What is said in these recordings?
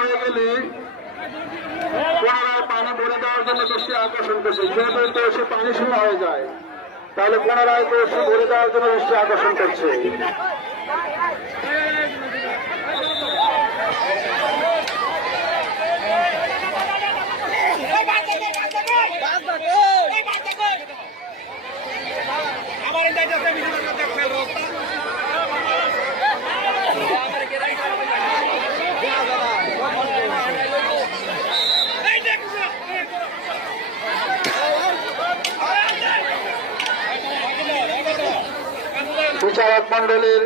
হয়ে গেলে পুনরায় পানি ভরে দেওয়ার জন্য দৃষ্টি আকর্ষণ করছে। যেহেতু কলসি পানি শূন্য হয়ে যায়, তাহলে পুনরায় কলসি ভরে দেওয়ার জন্য দৃষ্টি আকর্ষণ করছে। বিচারক মন্ডলীর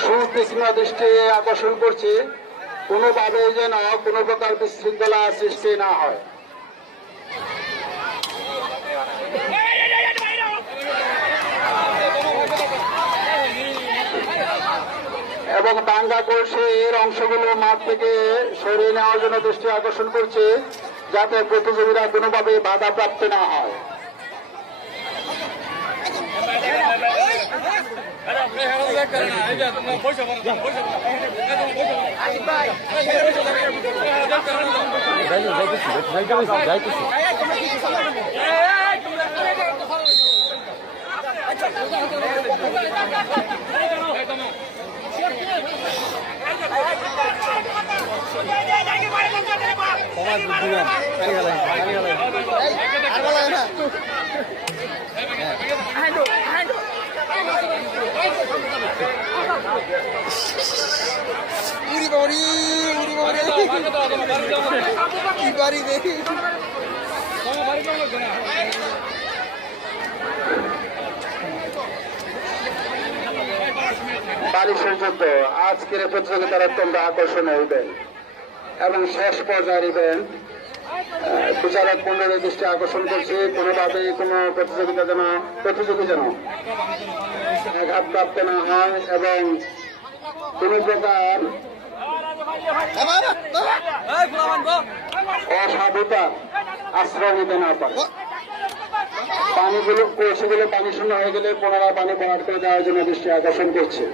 সুতীক্ষ্ণ দৃষ্টি আকর্ষণ করছে, কোনোভাবে যেন কোনো প্রকার বিশৃঙ্খলা সৃষ্টি না হয়। এবং ভাঙ্গা কলসির অংশগুলো মাঠ থেকে সরিয়ে নেওয়ার জন্য দৃষ্টি আকর্ষণ করছে, যাতে প্রতিযোগীরা কোনোভাবে বাধাপ্রাপ্ত না হয়। বারিশের যুদ্ধ আজকের প্রতিযোগিতার অত্যন্ত আকর্ষণীয় ইভেন্ট এবং শেষ পর্যায়ের ইভেন্ট। বিচারক মন্ডলীর দৃষ্টি আকর্ষণ করছে, কোনোভাবে কোনো প্রতিযোগী যেন আঘাতপ্রাপ্ত না হয় এবং কোন প্রকার অসাধুতার আশ্রয় নিতে না পারে। কলসিগুলো পানি শূন্য হয়ে গেলে পুনরায় পানি ভরাট করে দেওয়ার জন্য দৃষ্টি আকর্ষণ করছে।